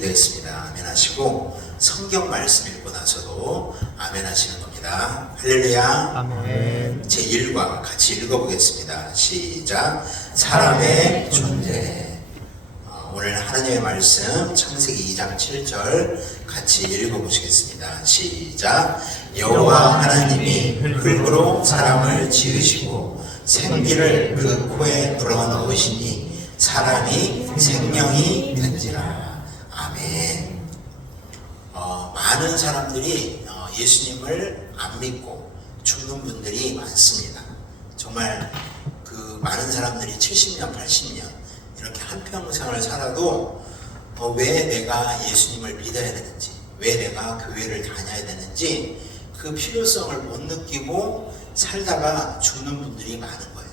기도했습니다. 아멘 하시고 성경 말씀 읽고 나서도 아멘 하시는 겁니다. 할렐루야. 아멘. 제1과 같이 읽어보겠습니다. 시작. 사람의 존재. 오늘 하나님의 말씀 창세기 2장 7절 같이 읽어보시겠습니다. 시작. 여호와 하나님이 흙으로 사람을 지으시고 생기를 그 코에 불어넣으시니 사람이 생명이 된지라. 아멘. 많은 사람들이 예수님을 안 믿고 죽는 분들이 많습니다. 정말 그 많은 사람들이 70년, 80년 이렇게 한평생을 살아도 왜 내가 예수님을 믿어야 되는지, 왜 내가 교회를 다녀야 되는지 그 필요성을 못 느끼고 살다가 죽는 분들이 많은 거예요.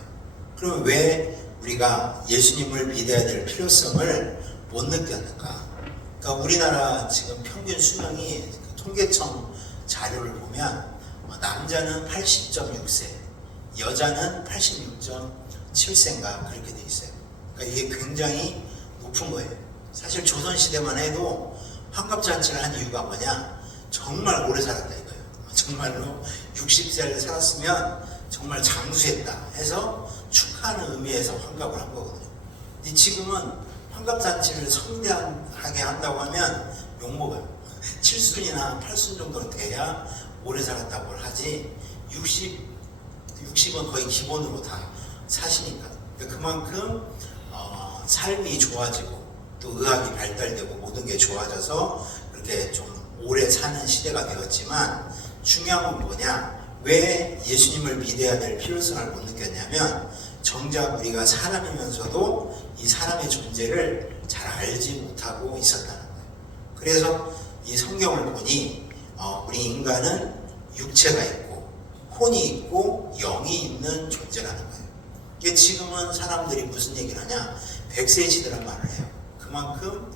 그러면 왜 우리가 예수님을 믿어야 될 필요성을 못 느꼈는가? 그러니까 우리나라 지금 평균 수명이 통계청 자료를 보면 남자는 80.6세, 여자는 86.7세인가 그렇게 돼 있어요. 그러니까 이게 굉장히 높은 거예요. 사실 조선시대만 해도 환갑잔치를 한 이유가 뭐냐? 정말 오래 살았다 이거예요. 정말로 60세를 살았으면 정말 장수했다 해서 축하하는 의미에서 환갑을 한 거거든요. 근데 지금은 환갑잔치를 성대하게 한다고 하면 욕먹어요. 7순이나 8순 정도는 돼야 오래 살았다고 하지 60은 거의 기본으로 다 사시니까. 그만큼 삶이 좋아지고 또 의학이 발달되고 모든 게 좋아져서 그렇게 좀 오래 사는 시대가 되었지만 중요한 건 뭐냐? 왜 예수님을 믿어야 될 필요성을 못 느꼈냐면 정작 우리가 사람이면서도 이 사람의 존재를 잘 알지 못하고 있었다는 거예요. 그래서 이 성경을 보니 우리 인간은 육체가 있고 혼이 있고 영이 있는 존재라는 거예요. 이게 지금은 사람들이 무슨 얘기를 하냐? 100세 시대란 말을 해요. 그만큼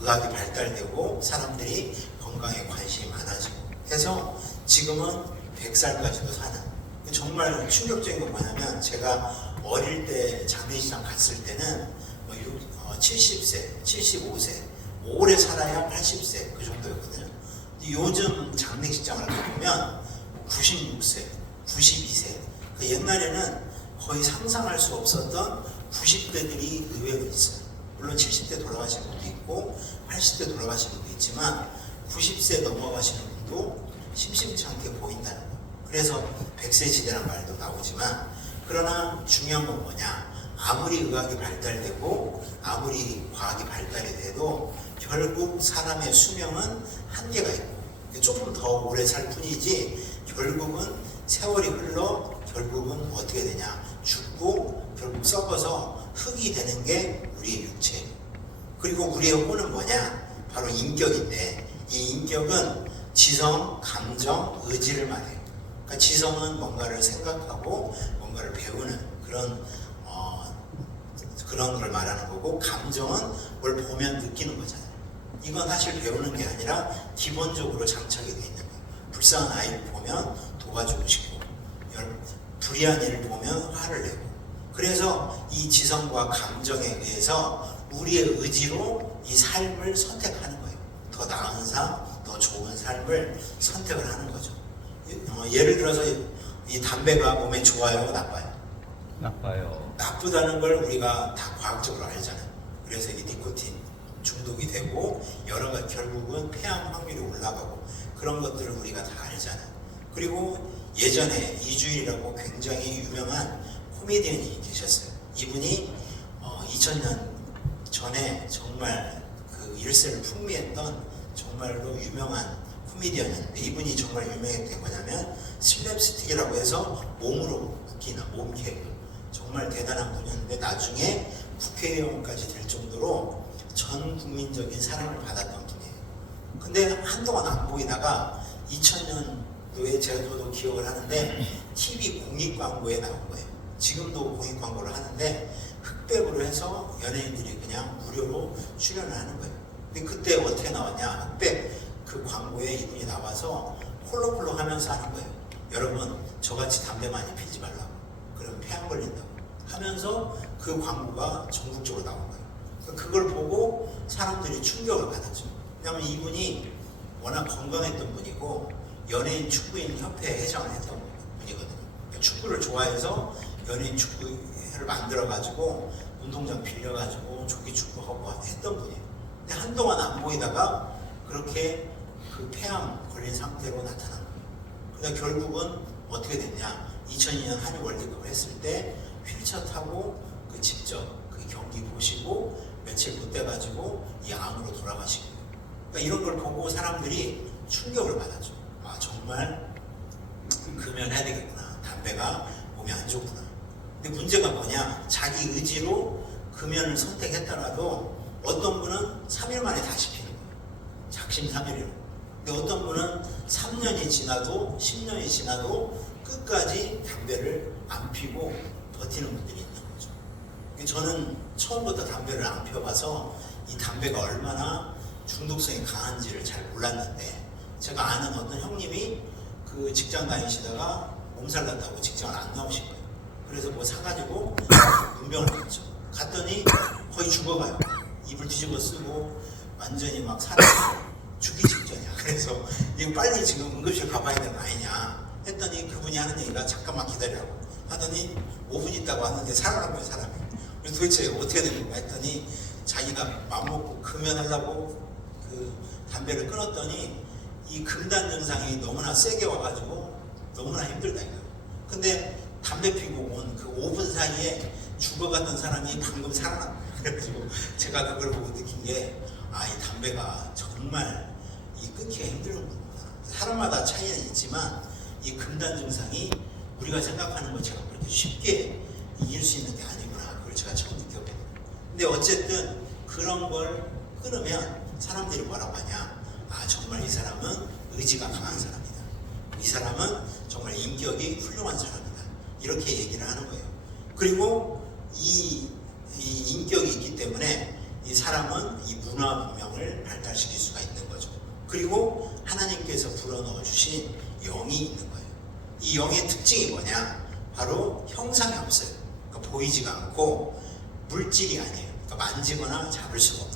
의학이 발달되고 사람들이 건강에 관심이 많아지고 해서 지금은 100살까지도 사는. 정말 충격적인 건 뭐냐면 제가 어릴 때 장례식장 갔을 때는 70세, 75세, 오래 살아야 80세 그 정도였거든요. 요즘 장례식장을 가보면 96세, 92세. 옛날에는 거의 상상할 수 없었던 90대들이 의외로 있어요. 물론 70대 돌아가신 분도 있고 80대 돌아가신 분도 있지만 90세 넘어가시는 분도 심심치 않게 보인다는 거예요. 그래서 100세 시대라는 말도 나오지만 그러나 중요한 건 뭐냐? 아무리 의학이 발달되고 아무리 과학이 발달이 돼도 결국 사람의 수명은 한계가 있고 조금 더 오래 살 뿐이지 결국은 세월이 흘러 결국은 어떻게 되냐? 죽고 결국 썩어서 흙이 되는 게 우리의 육체예요. 그리고 우리의 혼은 뭐냐? 바로 인격인데 이 인격은 지성, 감정, 의지를 말해요. 그러니까 지성은 뭔가를 생각하고 뭔가를 배우는 그런 걸 말하는 거고 감정은 뭘 보면 느끼는 거잖아요. 이건 사실 배우는 게 아니라 기본적으로 장착이 되어 있는 거예요. 불쌍한 아이를 보면 도와주고 싶고 불의한 일을 보면 화를 내고 그래서 이 지성과 감정에 의해서 우리의 의지로 이 삶을 선택하는 거예요. 더 나은 삶, 더 좋은 삶을 선택을 하는 거죠. 예를 들어서 이 담배가 몸에 좋아요, 나빠요? 나빠요. 나쁘다는 걸 우리가 다 과학적으로 알잖아요. 그래서 이 니코틴 중독이 되고 여러 가지 결국은 폐암 확률이 올라가고 그런 것들을 우리가 다 알잖아요. 그리고 예전에 이주일이라고 굉장히 유명한 코미디언이 계셨어요. 이분이 2000년 전에 정말 그 일세를 풍미했던 정말로 유명한 코미디언이었는데 이분이 정말 유명했던 게 뭐냐면 슬랩스틱이라고 해서 몸으로 웃기는 몸개그 정말 대단한 분이었는데 나중에 국회의원까지 될 정도로 전 국민적인 사랑을 받았던 분이에요. 근데 한동안 안 보이다가 2000년도에 저도 기억을 하는데 TV 공익 광고에 나온 거예요. 지금도 공익 광고를 하는데 흑백으로 해서 연예인들이 그냥 무료로 출연을 하는 거예요. 근데 그때 어떻게 나왔냐? 흑백 그 광고에 이분이 나와서 콜록콜록 하면서 하는 거예요. 여러분 저같이 담배 많이 피지 말라고. 그럼 폐암 걸린다고 하면서 그 광고가 전국적으로 나온 거예요. 그걸 보고 사람들이 충격을 받았죠. 왜냐하면 이분이 워낙 건강했던 분이고 연예인 축구인 협회 회장을 했던 분이거든요. 그러니까 축구를 좋아해서 연예인 축구회를 만들어가지고 운동장 빌려가지고 조기 축구하고 했던 분이에요. 근데 한동안 안 보이다가 그렇게 그 폐암 걸린 상태로 나타난 거예요. 그러다 결국은 어떻게 됐냐? 2002년 한일 월드컵을 했을 때 휠체어 타고 그 직접 그 경기 보시고 며칠 못 돼가지고 이 암으로 돌아가시고. 그러니까 이런 걸 보고 사람들이 충격을 받았죠. 아, 정말 금연해야 되겠구나. 담배가 몸에 안 좋구나. 근데 문제가 뭐냐? 자기 의지로 금연을 선택했더라도 어떤 분은 3일 만에 다시 피는 거예요. 작심삼일이로. 근데 어떤 분은 3년이 지나도 10년이 지나도 끝까지 담배를 안 피고 버티는 분들이 있는 거죠. 저는 처음부터 담배를 안 펴봐서 이 담배가 얼마나 중독성이 강한지를 잘 몰랐는데, 제가 아는 어떤 형님이 그 직장 다니시다가 몸살 났다고 직장을 안 나오신 거예요. 그래서 뭐 사가지고 문병을 갔죠. 갔더니 거의 죽어가요. 입을 뒤집어 쓰고 완전히 막 사람 죽기 직전이야. 그래서 이거 빨리 지금 응급실 가봐야 되는 거 아니냐 했더니 그분이 하는 얘기가 잠깐만 기다리라고 하더니 5분 있다고 왔는데 살아난 거예요, 사람이. 그래서 도대체 어떻게 된 건가 했더니 자기가 맘먹고 금연하려고 그 담배를 끊었더니 이 금단 증상이 너무나 세게 와가지고 너무나 힘들다니까. 근데 담배 피고 온 그 5분 사이에 죽어갔던 사람이 방금 살아난 거예요. 그래가지고 제가 그걸 보고 느낀 게, 아, 이 담배가 정말 이 끊기가 힘들구나. 사람마다 차이는 있지만 이 금단 증상이 우리가 생각하는 것처럼 그렇게 쉽게 이길 수 있는 게 아니구나. 그걸 제가 처음 느꼈거든요. 근데 어쨌든 그런 걸 끊으면 사람들이 뭐라고 하냐? 아, 정말 이 사람은 의지가 강한 사람이다. 이 사람은 정말 인격이 훌륭한 사람이다. 이렇게 얘기를 하는 거예요. 그리고 이 인격이 있기 때문에 이 사람은 이 문화 문명을 발달시킬 수가 있는 거죠. 그리고 하나님께서 불어넣어 주신 영이 있는 거예요. 이 영의 특징이 뭐냐? 바로 형상이 없어요. 그러니까 보이지가 않고 물질이 아니에요. 그러니까 만지거나 잡을 수가 없어요.